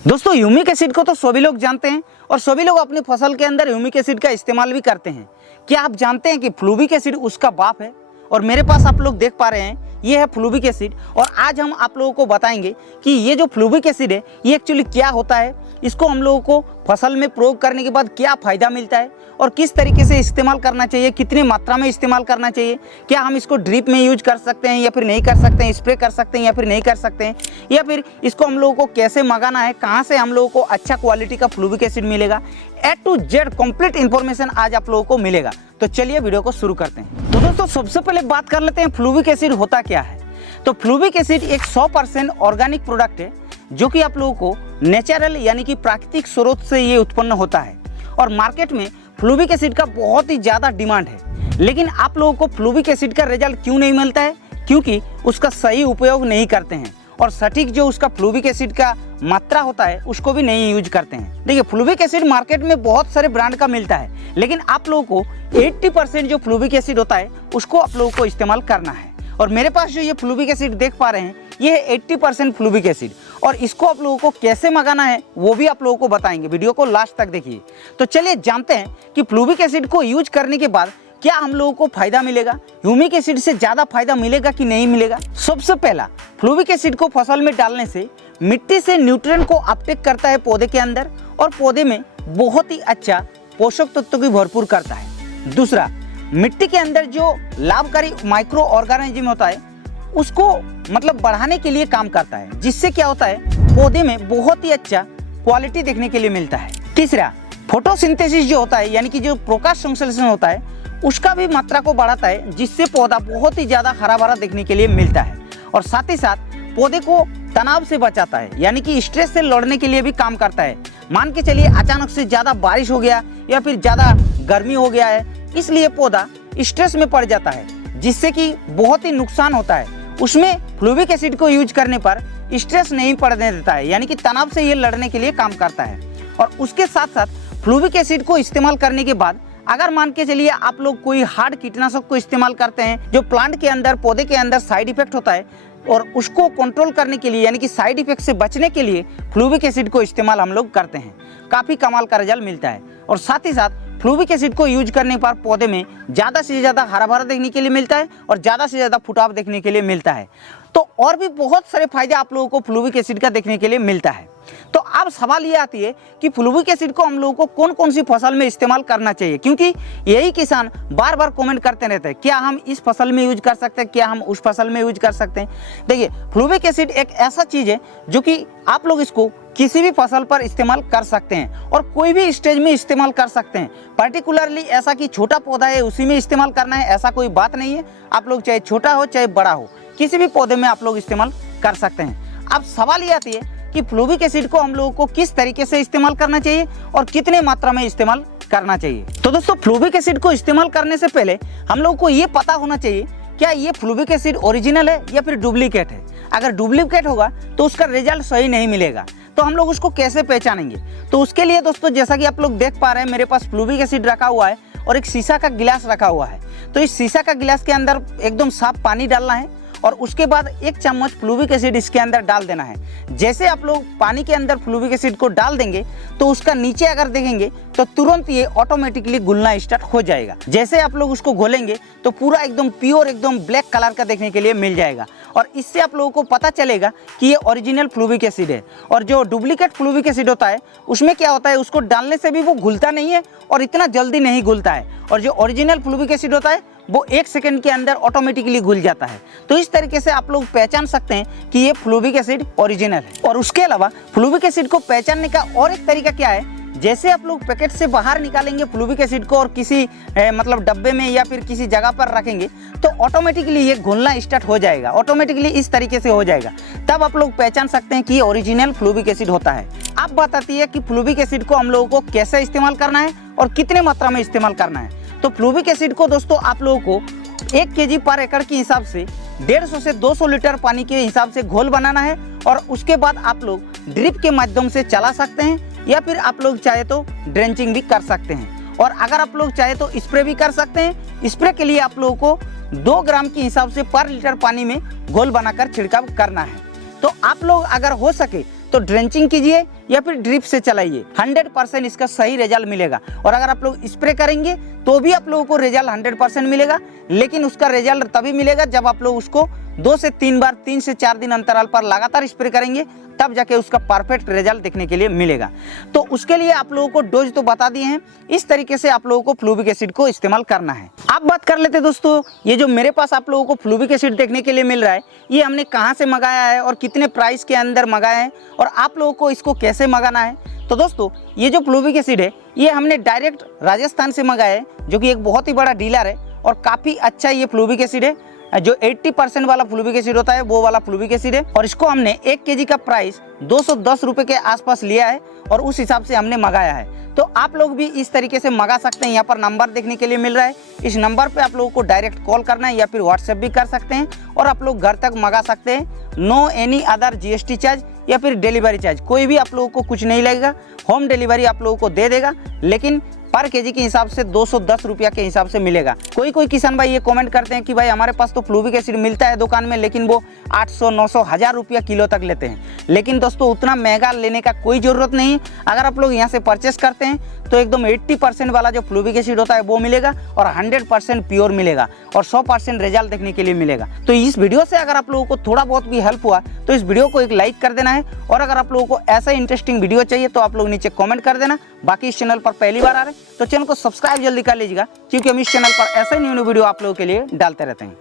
दोस्तों humic acid को तो सभी लोग जानते हैं और सभी लोग अपनी फसल के अंदर ह्यूमिक एसिड का इस्तेमाल भी करते हैं। क्या आप जानते हैं कि फ्लूविक एसिड उसका बाप है? और मेरे पास आप लोग देख पा रहे हैं ये है फ्लूविक एसिड। और आज हम आप लोगों को बताएंगे कि ये जो फ्लूविक एसिड है ये एक्चुअली क्या होता है, इसको हम लोगों को फसल में प्रयोग करने के बाद क्या फ़ायदा मिलता है और किस तरीके से इस्तेमाल करना चाहिए, कितनी मात्रा में इस्तेमाल करना चाहिए, क्या हम इसको ड्रिप में यूज कर सकते हैं या फिर नहीं कर सकते हैं, स्प्रे कर सकते हैं या फिर नहीं कर सकते हैं, या फिर इसको हम लोगों को कैसे मंगाना है, कहाँ से हम लोगों को अच्छा क्वालिटी का फ्लूविक एसिड मिलेगा। A to Z complete information आज आप लोगों को मिलेगा। तो चलिए वीडियो को शुरू करते हैं। तो दोस्तों सबसे पहले बात कर लेते हैं फ्लूविक एसिड होता क्या है। तो फ्लूविक एसिड एक 100% ऑर्गेनिक प्रोडक्ट है जो कि आप लोगों को नेचुरल यानी कि प्राकृतिक स्रोत से ये उत्पन्न होता है और मार्केट में फ्लूविक एसिड का बहुत ही ज़्यादा डिमांड है। लेकिन आप लोगों को फ्लूविक एसिड का रिजल्ट क्यों नहीं मिलता है? क्योंकि उसका सही उपयोग नहीं करते हैं और सटीक जो उसका फ्लूविक एसिड का मात्रा होता है उसको भी नहीं यूज करते हैं। देखिए फ्लूविक एसिड मार्केट में बहुत सारे ब्रांड का मिलता है, लेकिन आप लोगों को 80% जो फ्लूविक एसिड होता है उसको आप लोगों को इस्तेमाल करना है। और मेरे पास जो ये फ्लूविक एसिड देख पा रहे हैं ये है 80% फ्लूविक एसिड और इसको आप लोगों को कैसे मंगाना है वो भी आप लोगों को बताएंगे। वीडियो को लास्ट तक देखिए। तो चलिए जानते हैं कि फ्लूविक एसिड को यूज करने के बाद क्या हम लोगों को फायदा मिलेगा, ह्यूमिक एसिड से ज़्यादा फायदा मिलेगा कि नहीं मिलेगा। सबसे पहला, फ्लूविक एसिड को फसल में डालने से मिट्टी से न्यूट्रिएंट को अपटेक करता है पौधे के अंदर और पौधे में बहुत ही अच्छा पोषक तत्वों की भरपूर करता है। दूसरा, मिट्टी के अंदर जो लाभकारी माइक्रो ऑर्गेनिज्म होता है उसको मतलब बढ़ाने के लिए काम करता है, जिससे क्या होता है पौधे में बहुत ही अच्छा क्वालिटी देखने के लिए मिलता है। तीसरा, फोटोसिंथेसिस जो होता है यानी कि जो प्रकाश संश्लेषण होता है उसका भी मात्रा को बढ़ाता है, जिससे पौधा बहुत ही ज़्यादा हरा भरा देखने के लिए मिलता है। और साथ ही साथ पौधे को तनाव से बचाता है यानी कि स्ट्रेस से लड़ने के लिए भी काम करता है। मान के चलिए अचानक से ज़्यादा बारिश हो गया या फिर ज़्यादा गर्मी हो गया है, इसलिए पौधा स्ट्रेस में पड़ जाता है जिससे कि बहुत ही नुकसान होता है। उसमें फ्लूविक एसिड को यूज करने पर स्ट्रेस नहीं पड़ने देता है यानी कि तनाव से ये लड़ने के लिए काम करता है। और उसके साथ साथ फ्लूविक एसिड को इस्तेमाल करने के बाद अगर मान के चलिए आप लोग कोई हार्ड कीटनाशक को इस्तेमाल करते हैं जो प्लांट के अंदर पौधे के अंदर साइड इफेक्ट होता है और उसको कंट्रोल करने के लिए यानी कि साइड इफेक्ट से बचने के लिए फ्लूविक एसिड को इस्तेमाल हम लोग करते हैं, काफ़ी कमाल का रिजल्ट मिलता है। और साथ ही साथ फ्लूविक एसिड को यूज करने पर पौधे में ज़्यादा से ज़्यादा हरा भरा देखने के लिए मिलता है और ज़्यादा से ज़्यादा फुटाव देखने के लिए मिलता है। तो और भी बहुत सारे फायदे आप लोगों को फ्लूविक एसिड का देखने के लिए मिलता है। तो अब सवाल ये आती है कि फ्लूविक एसिड को हम लोगों को कौन कौन सी फसल में इस्तेमाल करना चाहिए, क्योंकि यही किसान बार बार कमेंट करते रहते हैं क्या हम इस फसल में यूज कर सकते हैं, क्या हम उस फसल में यूज कर सकते हैं। देखिए फ्लूविक एसिड एक ऐसा चीज़ है जो कि आप लोग इसको किसी भी फसल पर इस्तेमाल कर सकते हैं और कोई भी स्टेज में इस्तेमाल कर सकते हैं। पर्टिकुलरली ऐसा कि छोटा पौधा है उसी में इस्तेमाल करना है ऐसा कोई बात नहीं है। आप लोग चाहे छोटा हो चाहे बड़ा हो किसी भी पौधे में आप लोग इस्तेमाल कर सकते हैं। अब सवाल ये आती है कि फ्लूविक एसिड को हम लोगों को किस तरीके से इस्तेमाल करना चाहिए और कितने मात्रा में इस्तेमाल करना चाहिए। तो दोस्तों फ्लूविक एसिड को इस्तेमाल करने से पहले हम लोगों को ये पता होना चाहिए क्या ये फ्लूविक एसिड ओरिजिनल है या फिर डुप्लीकेट है। अगर डुप्लीकेट होगा तो उसका रिजल्ट सही नहीं मिलेगा। तो हम लोग उसको कैसे पहचानेंगे? तो उसके लिए दोस्तों जैसा कि आप लोग देख पा रहे हैं मेरे पास फ्लूविक एसिड रखा हुआ है और एक शीशा का गिलास रखा हुआ है। तो इस शीशा का गिलास के अंदर एकदम साफ पानी डालना है और उसके बाद 1 चम्मच फ्लूविक एसिड इसके अंदर डाल देना है। जैसे आप लोग पानी के अंदर फ्लूविक एसिड को डाल देंगे तो उसका नीचे अगर देखेंगे तो तुरंत ये ऑटोमेटिकली घुलना स्टार्ट हो जाएगा। जैसे आप लोग उसको घोलेंगे तो पूरा एकदम प्योर एकदम ब्लैक कलर का देखने के लिए मिल जाएगा और इससे आप लोगों को पता चलेगा कि ये ओरिजिनल फ्लूविक एसिड है। और जो डुप्लीकेट फ्लूविक एसिड होता है उसमें क्या होता है उसको डालने से भी वो घुलता नहीं है और इतना जल्दी नहीं घुलता है। और जो ओरिजिनल फ्लूविक एसिड होता है वो 1 सेकंड के अंदर ऑटोमेटिकली घुल जाता है। तो इस तरीके से आप लोग पहचान सकते हैं कि ये फ्लूविक एसिड ओरिजिनल है। और उसके अलावा फ्लूविक एसिड को पहचानने का और एक तरीका क्या है, जैसे आप लोग पैकेट से बाहर निकालेंगे फ्लूविक एसिड को और किसी मतलब डब्बे में या फिर किसी जगह पर रखेंगे तो ऑटोमेटिकली ये घुलना स्टार्ट हो जाएगा, ऑटोमेटिकली इस तरीके से हो जाएगा। तब आप लोग पहचान सकते हैं कि ये ओरिजिनल फ्लूविक एसिड होता है। अब बात आती है कि फ्लूविक एसिड को हम लोगों को कैसे इस्तेमाल करना है और कितने मात्रा में इस्तेमाल करना है। तो फ्लूविक एसिड को दोस्तों आप लोगों को 1 kg पर एकड़ के हिसाब से 150 से 200 लीटर पानी के हिसाब से घोल बनाना है और उसके बाद आप लोग ड्रिप के माध्यम से चला सकते हैं या फिर आप लोग चाहे तो ड्रेंचिंग भी कर सकते हैं और अगर आप लोग चाहे तो स्प्रे भी कर सकते हैं। स्प्रे के लिए आप लोगों को 2 ग्राम के हिसाब से पर लीटर पानी में घोल बनाकर छिड़काव करना है। तो आप लोग अगर हो सके तो ड्रेंचिंग कीजिए या फिर ड्रिप से चलाइए, 100% इसका सही रिजल्ट मिलेगा। और अगर आप लोग स्प्रे करेंगे तो भी आप लोगों को रिजल्ट 100% मिलेगा, लेकिन उसका रिजल्ट तभी मिलेगा जब आप लोग उसको 2 से 3 बार, 3 से 4 दिन अंतराल पर लगातार स्प्रे करेंगे, तब जाके उसका परफेक्ट रिजल्ट देखने के लिए मिलेगा। तो उसके लिए आप लोगों को डोज तो बता दिए हैं, इस तरीके से आप लोगों को फ्लूविक एसिड को इस्तेमाल करना है। आप बात कर लेते दोस्तों, ये जो मेरे पास आप लोगों को फ्लूविक एसिड देखने के लिए मिल रहा है, ये हमने कहाँ से मंगाया है और कितने प्राइस के अंदर मंगाया है और आप लोगों को इसको कैसे मंगाना है। तो दोस्तों, ये जो फ्लूविक एसिड है ये हमने डायरेक्ट राजस्थान से मंगाया है, जो कि एक बहुत ही बड़ा डीलर है और काफ़ी अच्छा ये फ्लूविक एसिड है। जो 80% वाला फ्लूविक एसिड होता है वो वाला फ्लूविक एसिड है, और इसको हमने 1 kg का प्राइस 210 रुपये के आसपास लिया है और उस हिसाब से हमने मंगाया है। तो आप लोग भी इस तरीके से मंगा सकते हैं। यहाँ पर नंबर देखने के लिए मिल रहा है, इस नंबर पे आप लोगों को डायरेक्ट कॉल करना है या फिर व्हाट्सएप भी कर सकते हैं और आप लोग घर तक मंगा सकते हैं। No any other GST charge या फिर डिलीवरी चार्ज, कोई भी आप लोगों को कुछ नहीं लगेगा। होम डिलीवरी आप लोगों को दे देगा, लेकिन पर केजी के हिसाब से 210 रुपया के हिसाब से मिलेगा। कोई किसान भाई ये कमेंट करते हैं कि भाई हमारे पास तो फ्लूविक एसिड मिलता है दुकान में, लेकिन वो 800, 900, 1000 रुपया किलो तक लेते हैं। लेकिन दोस्तों, उतना महंगा लेने का कोई ज़रूरत नहीं। अगर आप लोग यहाँ से परचेस करते हैं तो एकदम 80% वाला जो फ्लूविक एसिड होता है वो मिलेगा और 100% प्योर मिलेगा और 100% रिजल्ट देखने के लिए मिलेगा। तो इस वीडियो से अगर आप लोगों को थोड़ा बहुत भी हेल्प हुआ तो इस वीडियो को एक लाइक कर देना है, और अगर आप लोगों को ऐसा इंटरेस्टिंग वीडियो चाहिए तो आप लोग नीचे कमेंट कर देना। बाकी इस चैनल पर पहली बार आ रहे हैं तो चैनल को सब्सक्राइब जल्दी कर लीजिएगा, क्योंकि हम इस चैनल पर ऐसे न्यू वीडियो आप लोगों के लिए डालते रहते हैं।